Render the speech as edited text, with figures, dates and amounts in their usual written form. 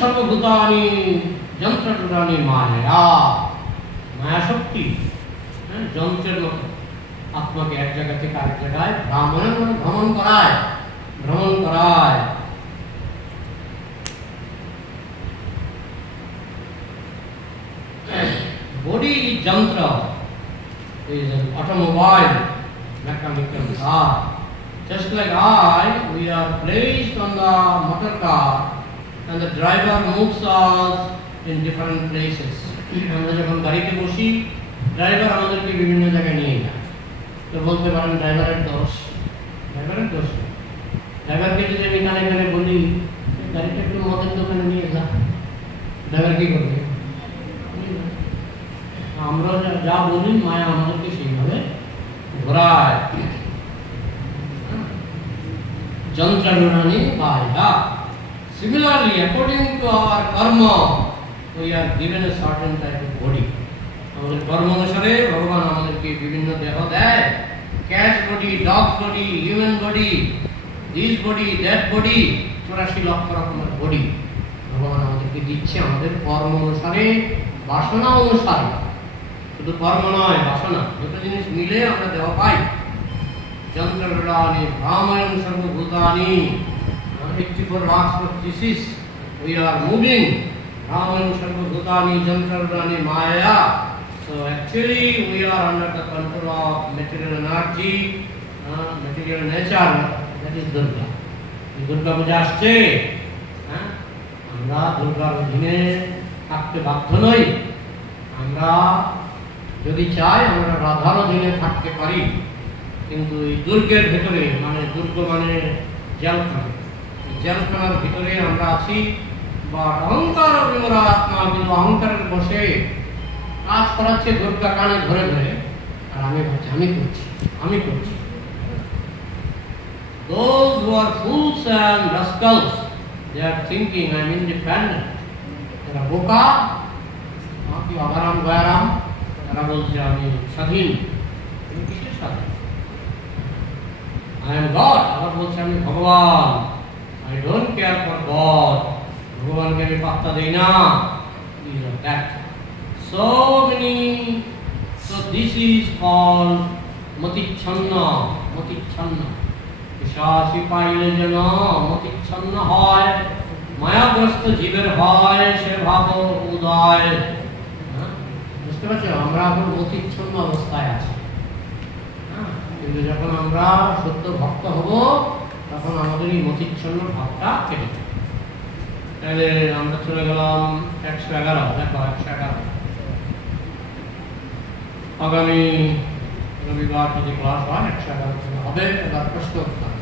সর্বভূতানি যন্ত্রটুরানি মায়া। মায়া শক্তি যন্ত্রের মতো আত্মাকে এক জায়গা থেকে আরেক জায়গায় ভ্রমণ করায়। Body is jantra, is an automobile, mechanical car. Just like we are placed on the motor car and the driver moves us in different places. আমরা যখন গাড়িতে বসি ড্রাইভার আমাদেরকে বিভিন্ন জায়গায় নিয়ে যায়। তো বলতে পারেন ড্রাইভারের দোষ ড্রাইভারকে যদি আমি কানে বলি গাড়িটা একটু মদের দোকানে নিয়ে যা, ড্রাইভার কি করবে? আমরা যা বলি মায়া আমাদেরকে সেইভাবে ঘোরায়। যন্ত্রণানি মায়া। Similarly, according to our karma, we are given a certain type of body. আমাদের কর্ম অনুসারে ভগবান আমাদেরকে বিভিন্ন দেহ দেয়। Cat body, dog body, human body, this body, that body, 84 লক্ষ রকমের বডি ভগবান আমাদেরকে দিচ্ছে আমাদের কর্ম অনুসারে, বাসনা অনুসারে। শুধু কর্ম নয়, বাসনা, দুটো জিনিস মিলে আমরা দেহ পাই। যন্ত্রণানি ভ্রাময়ং সর্বভূতানি, 84 lakhs of thesis, we are moving. Brahman Sarvabhutani Jantrani Maya. So actually we are under the control of material energy, material nature, that is Durga. Durga Puja আসছে, আমরা দুর্গার অধীনে থাকতে বাধ্য নই। আমরা যদি চাই আমরা রাধার অধীনে থাকতে পারি, কিন্তু এই দুর্গের ভেতরে, মানে দুর্গ মানে জেলখানা, জেলখানার ভিতরে আমরা আছি। বা অহংকার বিমরা আত্মা, কিন্তু অহংকারের বসে কাজ করাচ্ছে দুর্গা কানে ধরে ধরে, আর আমি ভাবছি আমি করছি। Those who are fools and rascals, they are thinking I am independent. এরা বোকা, কি অগারাম গয়ারাম, তারা বলছে আমি স্বাধীন। তুমি কিসের স্বাধীন? I am God, আবার বলছে আমি ভগবান। I don't care for God. ভগবানকে আমি পাত্তা দেই না। So this is called মতিচ্ছন্ন। পিশাচি পাইলে যেন মতিচ্ছন্ন হয়, মায়াগ্রস্ত জীবের হয় সে ভাব উদয়। বুঝতে পারছো, আমরা এখন মতিচ্ছন্ন অবস্থায় আছি, কিন্তু যখন আমরা সত্য ভক্ত হব তখন আমাদের এই মতিচ্ছন্ন ভাবটা কেটে যাবে। তাহলে আমরা চলে গেলাম 111। দেখো 111 আগামী রবিবার যদি ক্লাস হয় 111 হবে। এবার প্রশ্ন উত্তর।